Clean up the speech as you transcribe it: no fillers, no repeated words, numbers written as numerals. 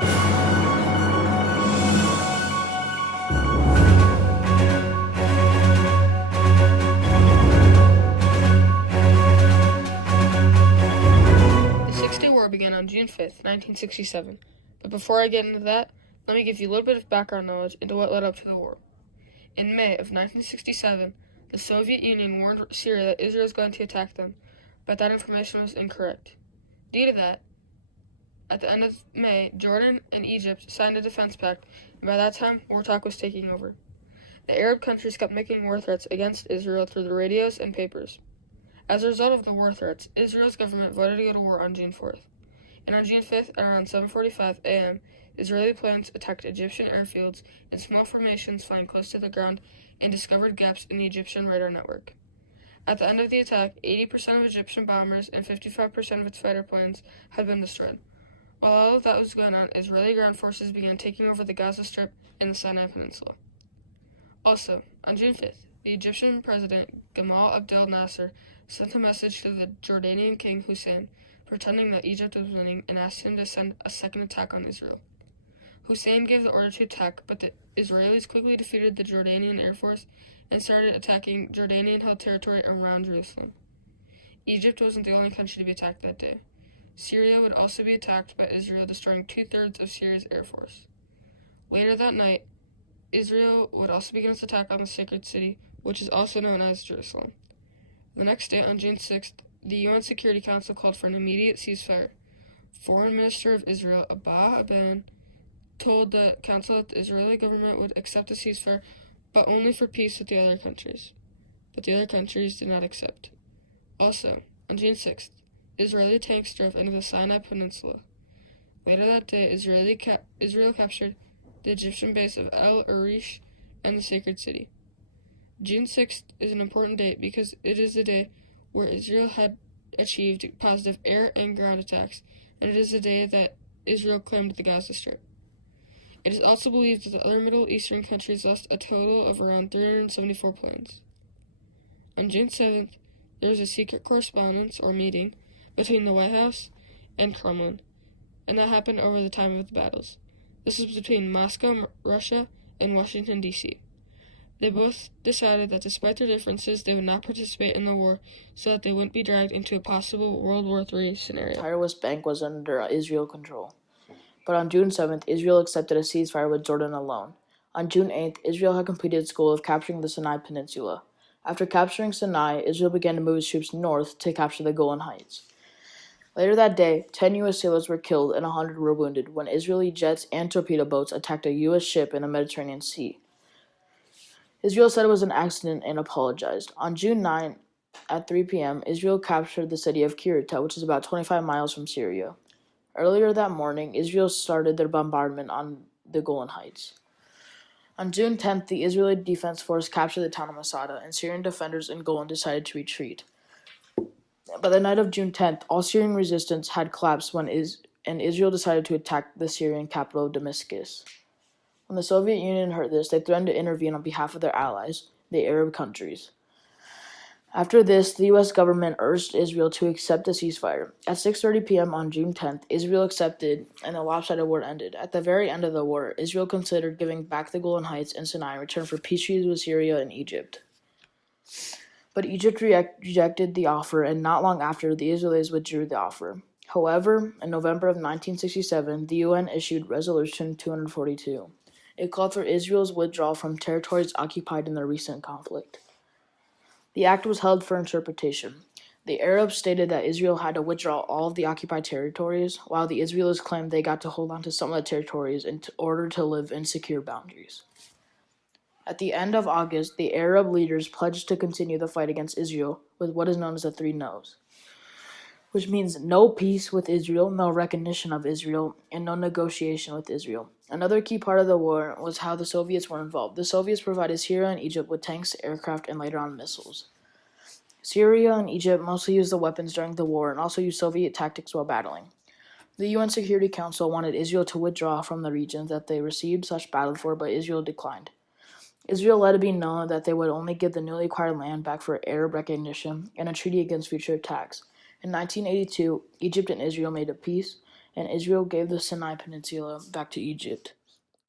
The Six-Day War began on June 5th, 1967, but before I get into that, let me give you a little bit of background knowledge into what led up to the war. In May of 1967, the Soviet Union warned Syria that Israel was going to attack them, but that information was incorrect. Due to that, at the end of May, Jordan and Egypt signed a defense pact, and by that time, war talk was taking over. The Arab countries kept making war threats against Israel through the radios and papers. As a result of the war threats, Israel's government voted to go to war on June 4th. And on June 5th, at around 7:45 a.m., Israeli planes attacked Egyptian airfields in small formations flying close to the ground and discovered gaps in the Egyptian radar network. At the end of the attack, 80% of Egyptian bombers and 55% of its fighter planes had been destroyed. While all of that was going on, Israeli ground forces began taking over the Gaza Strip and the Sinai Peninsula. Also, on June 5th, the Egyptian president Gamal Abdel Nasser sent a message to the Jordanian king Hussein, pretending that Egypt was winning, and asked him to send a second attack on Israel. Hussein gave the order to attack, but the Israelis quickly defeated the Jordanian Air Force and started attacking Jordanian-held territory around Jerusalem. Egypt wasn't the only country to be attacked that day. Syria would also be attacked by Israel, destroying 2/3 of Syria's air force. Later that night, Israel would also begin its attack on the sacred city, which is also known as Jerusalem. The next day, on June 6th, the UN Security Council called for an immediate ceasefire. Foreign Minister of Israel, Abba Eban, told the council that the Israeli government would accept a ceasefire, but only for peace with the other countries. But the other countries did not accept. Also, on June 6th, Israeli tanks drove into the Sinai Peninsula. Later that day, Israel captured the Egyptian base of El Arish and the sacred city. June 6th is an important date because it is the day where Israel had achieved positive air and ground attacks, and it is the day that Israel claimed the Gaza Strip. It is also believed that the other Middle Eastern countries lost a total of around 374 planes. On June 7th, there was a secret correspondence, or meeting, between the White House and Kremlin, and that happened over the time of the battles. This was between Moscow, Russia, and Washington, D.C. They both decided that despite their differences, they would not participate in the war so that they wouldn't be dragged into a possible World War III scenario. The entire West Bank was under Israel control. But on June 7th, Israel accepted a ceasefire with Jordan alone. On June 8th, Israel had completed its goal of capturing the Sinai Peninsula. After capturing Sinai, Israel began to move its troops north to capture the Golan Heights. Later that day, 10 U.S. sailors were killed and 100 were wounded when Israeli jets and torpedo boats attacked a U.S. ship in the Mediterranean Sea. Israel said it was an accident and apologized. On June 9, at 3 p.m., Israel captured the city of Kirita, which is about 25 miles from Syria. Earlier that morning, Israel started their bombardment on the Golan Heights. On June 10th, the Israeli Defense Force captured the town of Masada, and Syrian defenders in Golan decided to retreat. By the night of June 10th, all Syrian resistance had collapsed and Israel decided to attack the Syrian capital, Damascus. When the Soviet Union heard this, they threatened to intervene on behalf of their allies, the Arab countries. After this, the U.S. government urged Israel to accept a ceasefire. At 6:30 p.m. on June 10th, Israel accepted, and the lopsided war ended. At the very end of the war, Israel considered giving back the Golan Heights and Sinai in return for peace treaties with Syria and Egypt. But Egypt rejected the offer, and not long after, the Israelis withdrew the offer. However, in November of 1967, the UN issued Resolution 242. It called for Israel's withdrawal from territories occupied in the recent conflict. The act was held for interpretation. The Arabs stated that Israel had to withdraw all of the occupied territories, while the Israelis claimed they got to hold on to some of the territories in order to live in secure boundaries. At the end of August, the Arab leaders pledged to continue the fight against Israel with what is known as the 3 no's, which means no peace with Israel, no recognition of Israel, and no negotiation with Israel. Another key part of the war was how the Soviets were involved. The Soviets provided Syria and Egypt with tanks, aircraft, and later on missiles. Syria and Egypt mostly used the weapons during the war and also used Soviet tactics while battling. The UN Security Council wanted Israel to withdraw from the regions that they received such battle for, but Israel declined. Israel let it be known that they would only give the newly acquired land back for Arab recognition and a treaty against future attacks. In 1982, Egypt and Israel made a peace, and Israel gave the Sinai Peninsula back to Egypt.